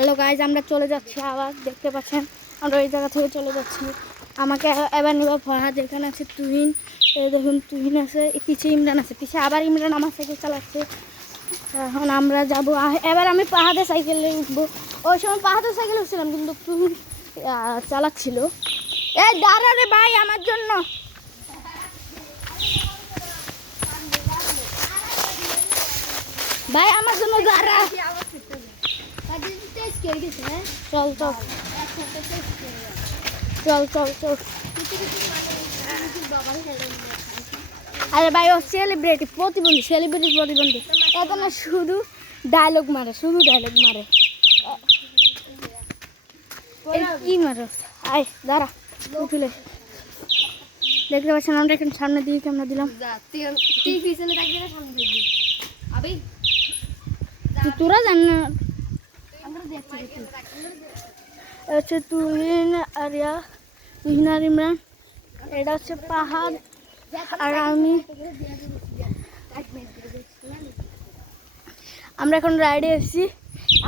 Hello guys, আমরা চলে যাচ্ছি আবার। দেখতে পাচ্ছেন আমরা ওই জায়গা থেকে চলে যাচ্ছি। আমাকে এবার নিব ফরহাদ, এখানে আছে তুহিন। এই দেখুন তুহিন আছে, পিছিয়ে ইমরান আছে, পিছিয়ে আবার ইমরান আমার সাইকেল চালাচ্ছে। এখন আমরা যাবো। এবার আমি পাহাড়ে সাইকেলে উঠবো। ওই সময় পাহাড়ে সাইকেলে উঠছিলাম কিন্তু তুহিন চালাচ্ছিল। এই দাঁড়া রে ভাই, আমার জন্য। ভাই আমার জন্য দাঁড়া। চল চল চল চল চল। আরে ভাই, ও সেলিব্রিটি প্রতিবন্ধী, এখন শুধু ডায়লগ মারে, কি মারে। আয় দাঁড়া উঠলে। দেখতে পাচ্ছেন আমরা এখন সামনে দিয়ে ক্যামেরা দিলাম। তোরা জান না হচ্ছে তুহিন আর ইমরান। এটা হচ্ছে পাহাড় আর আমরা এখন রাইডে এসেছি।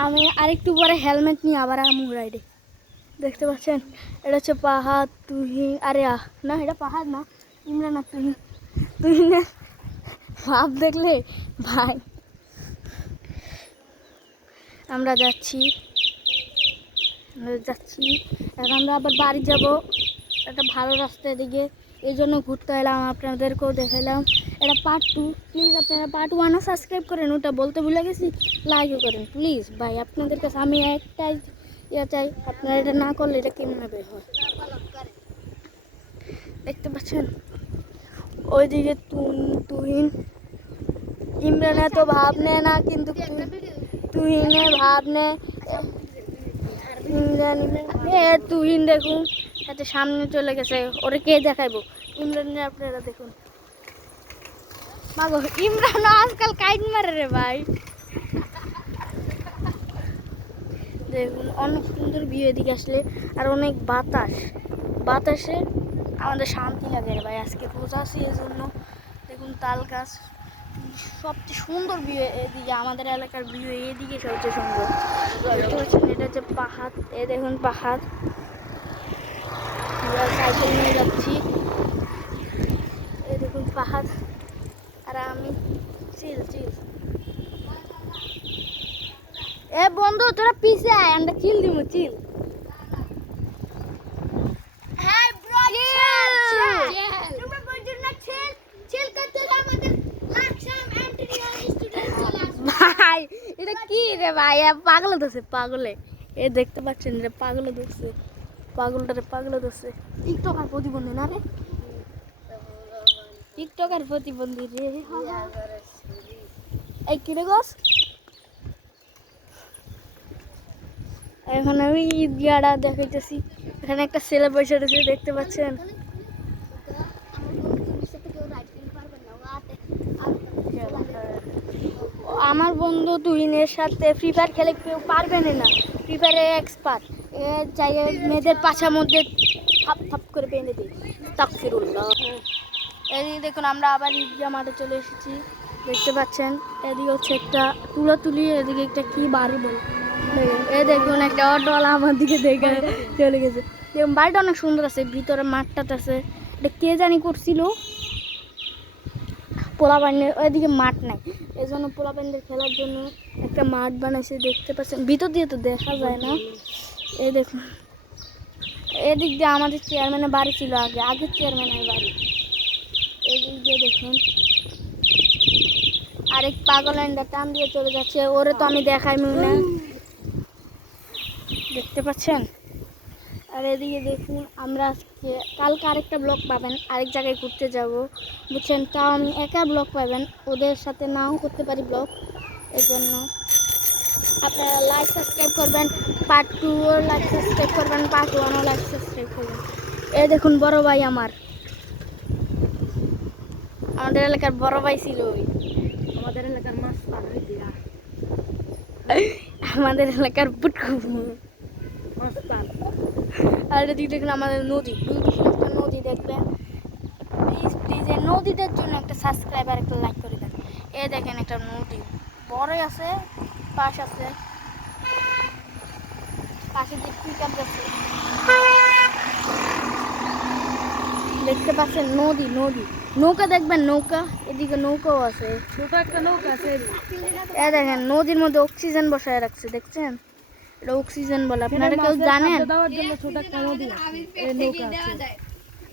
আমি আরেকটু পরে হেলমেট নিয়ে আবার রাইডে। দেখতে পাচ্ছেন এটা হচ্ছে পাহাড়, তুহিন আরে না, এটা পাহাড় না, ইমরান আর তুহিনের ভাব দেখলে ভাই। আমরা যাচ্ছি এখন আমরা আবার বাড়ি যাব। একটা ভালো রাস্তা এদিকে, এই জন্য ঘুরতে এলাম, আপনাদেরকেও দেখালাম। এটা পার্ট 2। প্লিজ আপনারা পার্ট 1ও সাবস্ক্রাইব করেন, ওটা বলতে ভুলে গেছি, লাইকও করেন প্লিজ ভাই। আপনাদের কাছে আমি একটাই চাই, আপনারা এটা না করলে এটা কেমন বের হয়। দেখতে পাচ্ছেন ওইদিকে তুহিন, ইমরান এত ভাব নেয় না, কিন্তু তুহিনে ভাব নেয়। তুহিন দেখুন এত সামনে চলে গেছে, ওরে কে দেখাইবো? ইমরান আপনারা দেখুন। মাগো, ইমরান আজকাল কাইট মারে রে ভাই। দেখুন অনেক সুন্দর ভিউ এদিকে আসলে, আর অনেক বাতাসে আমাদের শান্তি লাগে রে ভাই। আজকে রোজা আছে এই জন্য। দেখুন তাল গাছ, সবচেয়ে সুন্দর ভিউ এদিকে, আমাদের এলাকার ভিউ এদিকে সবচেয়ে সুন্দর। দেখতে পাচ্ছেন এটা হচ্ছে পাহাড়। এই দেখুন পাহাড়, সাইকেল নিয়ে যাচ্ছি। এই দেখুন পাহাড় আর আমি চিল। এ বন্ধু তোরা পিছে আয়, আমরা চিল দিব। ভাই এটা কি রে ভাই, পাগল ধরছে পাগলে। এ দেখতে পাচ্ছেন রে, পাগলে ধরছে, পাগলে ধরছে। টিকটকার প্রতিবন্ধী না রে, টিকটকার প্রতিবন্ধী রে। এই কিরে গছ, এখন আমি ঈদগাড়া দেখাইতেছি। এখানে একটা ছেলে বসে রয়েছে, দেখতে পাচ্ছেন। আমার বন্ধু তুহিনের সাথে ফ্রি ফায়ার খেলে কেউ পারবে না, ফ্রি ফায়ারে এক্সপার্ট। এ চাই মেয়েদের পাছার মধ্যে থাপ করে বেঁধে দিই। তাকফিরুল্লাহ। এদিকে দেখুন আমরা আবার ঈদগাহ মাঠে চলে এসেছি। দেখতে পাচ্ছেন এদিকে হচ্ছে একটা তুলি, এদিকে একটা কি বাড়ি বলে। এই দেখুন একটা অটোওয়ালা আমার দিকে দেখে চলে গেছে। দেখুন বাড়িটা অনেক সুন্দর আছে, ভিতরে মাঠটাতে আছে। এটা কে জানি করছিল, পোলাপাইনের ওইদিকে মাঠ নাই, এই জন্য পোলাপাইনদের খেলার জন্য একটা মাঠ বানাইছে। দেখতে পাচ্ছেন ভিতর দিয়ে তো দেখা যায় না। এই দেখুন এদিক দিয়ে আমাদের চেয়ারম্যানের বাড়ি ছিল, আগের চেয়ারম্যানের বাড়ি। এদিক দিয়ে দেখুন আরেক পাগল টান দিয়ে চলে যাচ্ছে, ওরে তো আমি দেখাই না। দেখতে পাচ্ছেন। আর এদিকে দেখুন আমরা আজকে কালকে আরেকটা ব্লগ পাবেন, আরেক জায়গায় ঘুরতে যাব, বুঝছেন। তাও আমি একা ব্লগ পাবেন, ওদের সাথে নাও করতে পারি ব্লগ। এর জন্য আপনারা লাইক সাবস্ক্রাইব করবেন, পার্ট 2ও লাইক সাবস্ক্রাইব করবেন, পার্ট 1ও লাইক সাবস্ক্রাইব করবেন। এই দেখুন বড় ভাই আমাদের এলাকার বড় ভাই ছিল, আমাদের এলাকার মাস্তান, আমাদের এলাকার পুটকু মাস্তান। আর এদিকে দেখুন আমাদের নদী, একটা নদী দেখবেন। প্লিজ এই নদীদের জন্য একটা সাবস্ক্রাইব আর একটা লাইক করে দেন। এই দেখেন একটা নদী বড়ই আছে, পাশ আছে। পাশে যে পিকআপ আছে দেখতে পাচ্ছেন, নদী নদী, নৌকা দেখবেন, নৌকা, এদিকে নৌকাও আছে, ছোট একটা নৌকা আছে। এ দেখেন নদীর মধ্যে অক্সিজেন বসায় রাখছে, দেখছেন? এটা অক্সিজেন বলে, আপনারা কেউ জানেন? দেওয়ার জন্য ছোট একটা নদী আছে, এই নৌকা আছে।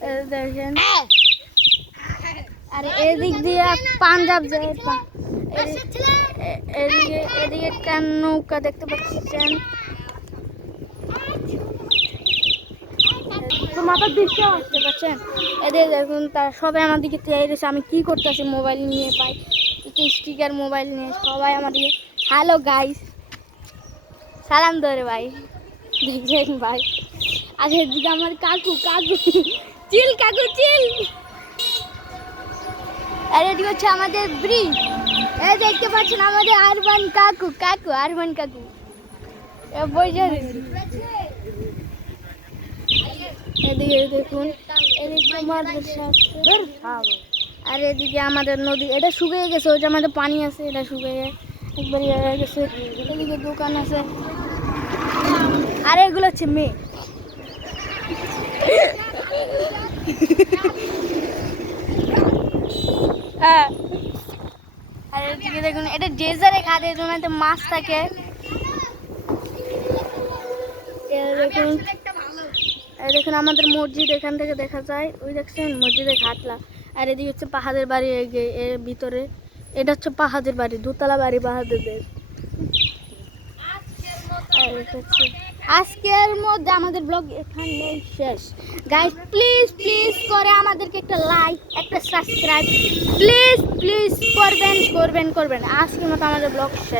এ দেখেন, আর এদিক দিয়ে পাঞ্জাব যায়, এদিকে এদিকে একটা নৌকা দেখতে পাচ্ছেন। তো মাথার দিকটা দেখতে পাচ্ছেন, এদের দেখুন তারা সবাই আমার দিকে চেয়ে রয়েছে, আমি কি করতেছি মোবাইল নিয়ে, পাই একটু স্টিকার মোবাইল নিয়ে সবাই আমার দিকে হ্যালো গাইস সালাম ধরে ভাই, দেখছেন ভাই? আর এদিকে আমার কাকু, কাকু চিল, কাকু চিল। আর এদিকে হচ্ছে আমাদের ব্রিজ, এই দেখতে পাচ্ছেন আমাদের আরবান কাকু, কাকু আরবান কাকু বসে রয়েছে। এদিকে দেখুন, এদিকে মাদ্রাসা আছে, আর এদিকে আমাদের নদী, এটা শুকিয়ে গেছে, ওইটা আমাদের পানি আছে, এটা শুকিয়ে একবার ইয়ে হয়ে গেছে। এদিকে দোকান আছে, আর এগুলো হচ্ছে মেয়ে। হ্যাঁ, আর এদিকে দেখুন, এটা ডেজারে খাটে, জমিতে মাছ থাকে। দেখুন, এই দেখুন আমাদের মসজিদ এখান থেকে দেখা যায়, ওই দেখছেন মসজিদের ঘাটলা। আর এদিকে হচ্ছে পাহাড়ের বাড়ি, এর ভিতরে এটা হচ্ছে পাহাড়ের বাড়ি, দোতলা বাড়ি পাহাড়দের। আজকের মধ্যে আমাদের ব্লগ এখানে শেষ। গাইস প্লিজ প্লিজ করে আমাদেরকে একটা লাইক, একটা সাবস্ক্রাইব প্লিজ প্লিজ করবেন করবেন করবেন। আজকের মতো আমাদের ব্লগ শেষ।